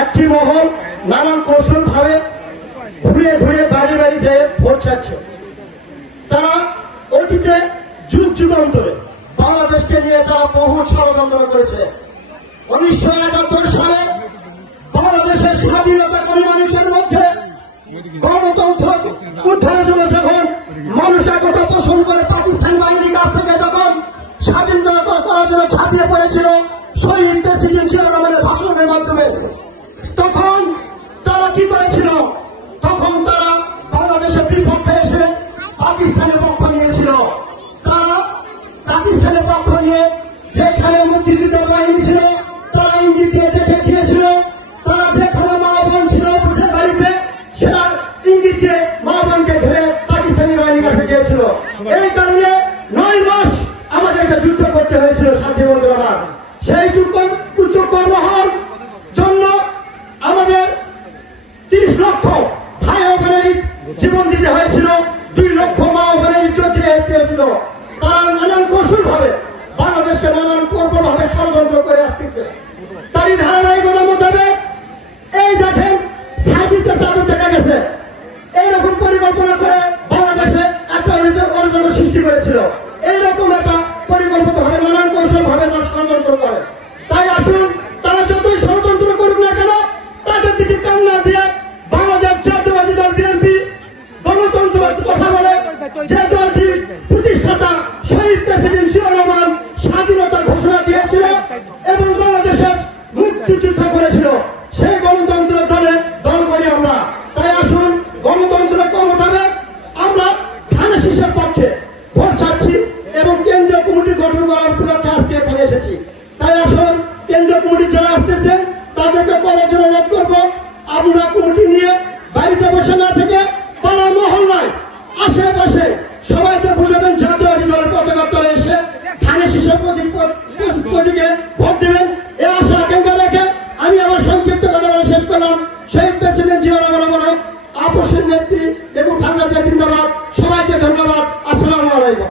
একটি মহল নানান কৌশল ভাবে ঘুরে ঘুরে বাড়ি বাড়ি যেয়ে ভোট চাচ্ছে। তারা অতীতে যুগ যুগান্তরে বাংলাদেশকে নিয়ে তারা বহু ষড়যন্ত্র করেছে। উনিশশো একাত্তর সালে বাংলাদেশের স্বাধীনতাকারী মানুষের মধ্যে গণতন্ত্র উদ্ধারের জন্য যখন মানুষ একতা পোষণ করে পাকিস্তান বাহিনীর কাছ থেকে যখন স্বাধীনতা করার জন্য ছাপিয়ে পড়েছিল, শহীদ প্রেসিডেন্ট জিয়া রহমানের ভাষণের মাধ্যমে। তখন তারা কি করেছিল? তখন তারা বাংলাদেশের বিপক্ষে এসে পাকিস্তানের পক্ষ নিয়েছিল। তারা পাকিস্তানের পক্ষ নিয়ে যেখানে মুক্তিযুদ্ধ বাহিনী ছিল, তারা ইঙ্গিত দিয়ে দেখে দিয়েছিল তারা যেখানে মা বোন ছিল বুঝে বাড়িতে, সেটা ইঙ্গিত দিয়ে মা বোনকে ধরে পাকিস্তানি বাহিনীর কাছে গিয়েছিল। এই লক্ষ ভাই বোনের জীবন দিতে হয়েছিল, দুই লক্ষ মা বোনের ইজ্জত হয়েছিল তারা নানান কৌশল ভাবে বাংলাদেশকে নানান পূর্ব ভাবে ষড়যন্ত্র করে আসতেছে তারই ধারাবাহিকতা মোতাবেক এই দেখেন সাহিত্যে চাদর দেখা গেছে এইরকম পরিকল্পনা করে বাংলাদেশে একটা অরিজনের সৃষ্টি করেছিল এইরকম একটা পরিকল্পিত ভাবে নানান কৌশল ভাবে তারা ষড়যন্ত্র করে তাই আসুন তারা যতই ষড়যন্ত্র করুক না কেন তাদের দিকে কান্না দিয়ে বাংলাদেশ জাতীয়বাদী দল বিএনপি গণতন্ত্র কথা বলে যে দলটির প্রতিষ্ঠাতা শহীদ প্রেসিডেন্ট জিয়া রহমান স্বাধীনতার ঘোষণা দিয়েছিল এবং বাংলাদেশের মুক্তিযুদ্ধ করেছিল। সেই গণতন্ত্র দলে দল করি আমরা। তাই আসুন গণতন্ত্র মোতাবেক আমরা ধান শীষের পক্ষে ভোট চাচ্ছি এবং কেন্দ্রীয় কমিটি গঠন করার উপলক্ষে আজকে এখানে এসেছি। তাই আসুন, কেন্দ্রীয় কমিটি যারা আসতেছে, তাদেরকে করার জন্য অনুরোধ করব, আপনারা কমিটি নিয়ে বাড়িতে বসে না থেকে শীষের প্রতীকে ভোট দেবেন। এ আশা রেখে আমি আমার সংক্ষিপ্ত কথা শেষ করলাম। শহীদ প্রেসিডেন্ট জিয়া রহমান আমার নেত্রী এবং খালেদা জিয়া সবাইকে ধন্যবাদ।